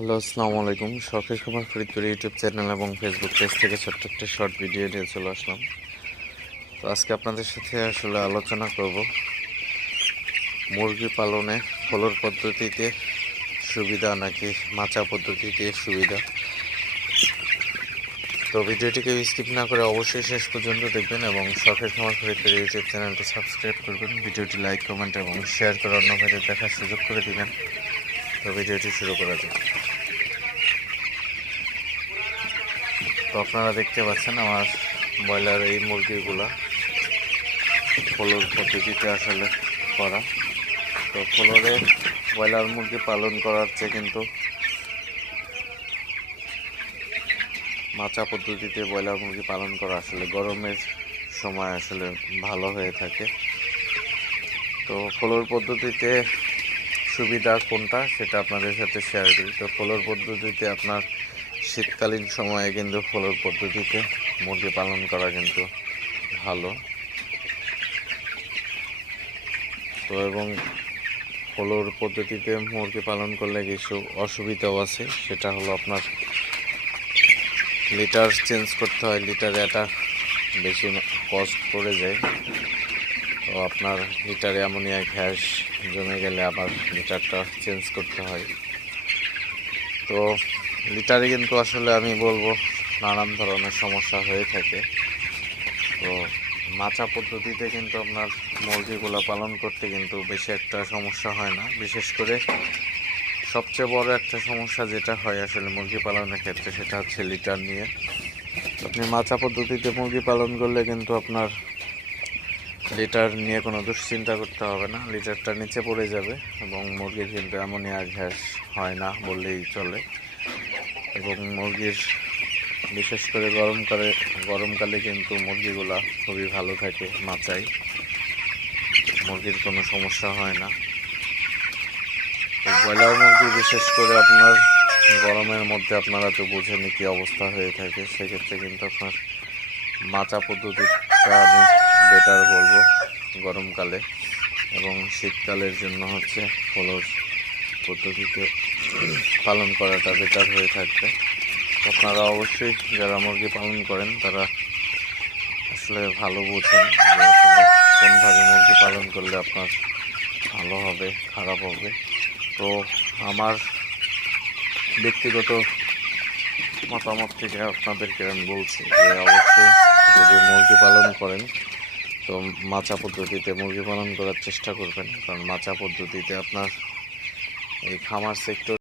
Hello, আসসালামু আলাইকুম। শখের খামার ফরিদপুর ইউটিউব চ্যানেল এবং ফেসবুক পেজ থেকে ছোট্ট একটা শর্ট ভিডিও নিয়ে চলে আসলাম। তো আজকে আপনাদের সাথে আসলে আলোচনা করব মুরগি পালনে ফলর পদ্ধতিতে সুবিধা নাকি মাচা পদ্ধতিতে সুবিধা। তো ভিডিওটিকে স্কিপ না করে অবশ্যই শেষ পর্যন্ত দেখবেন এবং শখের খামার ফরিদপুর ইউটিউব চ্যানেলটি সাবস্ক্রাইব করবেন। ভিডিওটি লাইক, কমেন্ট এবং শেয়ার করে অন্য ভাইদের দেখার সুযোগ করে দিবেন। তো ভিডিওটি শুরু করা যাক। তো আপনারা দেখতে পাচ্ছেন আমার ব্রয়লার এই মুরগিগুলা ফলর পদ্ধতিতে আসলে করা। তো ফলরে ব্রয়লার মুরগি পালন করার চেয়ে কিন্তু মাচা পদ্ধতিতে ব্রয়লার মুরগি পালন করা আসলে গরমের সময় আসলে ভালো হয়ে থাকে। তো ফলর পদ্ধতিতে সুবিধা কোনটা সেটা আপনাদের সাথে শেয়ার করি। তো ফলর পদ্ধতিতে আপনার শীতকালীন সময়ে কিন্তু ফলর পদ্ধতিতে মুরগি পালন করা কিন্তু ভালো। তো এবং ফলর পদ্ধতিতে মুরগি পালন করলে কিছু অসুবিধাও আছে, সেটা হলো আপনার লিটার চেঞ্জ করতে হয়, লিটারে একটা বেশি কস্ট পড়ে যায়। তো আপনার লিটারে অ্যামোনিয়া গ্যাস জমে গেলে আবার লিটারটা চেঞ্জ করতে হয়। তো লিটারে কিন্তু আসলে আমি বলবো নানান ধরনের সমস্যা হয়ে থাকে। তো মাচা পদ্ধতিতে কিন্তু আপনার মুরগিগুলো পালন করতে কিন্তু বেশি একটা সমস্যা হয় না। বিশেষ করে সবচেয়ে বড় একটা সমস্যা যেটা হয় আসলে মুরগি পালনের ক্ষেত্রে, সেটা হচ্ছে লিটার নিয়ে। আপনি মাচা পদ্ধতিতে মুরগি পালন করলে কিন্তু আপনার লিটার নিয়ে কোনো দুশ্চিন্তা করতে হবে না, লিটারটা নিচে পড়ে যাবে এবং মুরগির কিন্তু অ্যামোনিয়া গ্যাস হয় না বললেই চলে। এবং মুরগির বিশেষ করে গরমকালে কিন্তু মুরগিগুলা খুবই ভালো থাকে, মাচায় মুরগির কোনো সমস্যা হয় না। তো ব্রয়লার মুরগি বিশেষ করে আপনার গরমের মধ্যে আপনারা তো বুঝেনি কী অবস্থা হয়ে থাকে, সেক্ষেত্রে কিন্তু আপনার মাচা পদ্ধতিটা আমি বেটার বলবো গরমকালে, এবং শীতকালের জন্য হচ্ছে ফলর পদ্ধতিতে পালন করাটা বেটার হয়ে থাকবে। আপনারা অবশ্যই যারা মুরগি পালন করেন তারা আসলে ভালো বোঝেন যে আসলে কোনভাবে মুরগি পালন করলে আপনার ভালো হবে, খারাপ হবে। তো আমার ব্যক্তিগত মতামত থেকে আপনাদেরকে আমি বলছি যে অবশ্যই যদি মুরগি পালন করেন তো মাচা পদ্ধতিতে মুরগি পালন করার চেষ্টা করবেন, কারণ মাচা পদ্ধতিতে আপনার এই খামার সেক্টর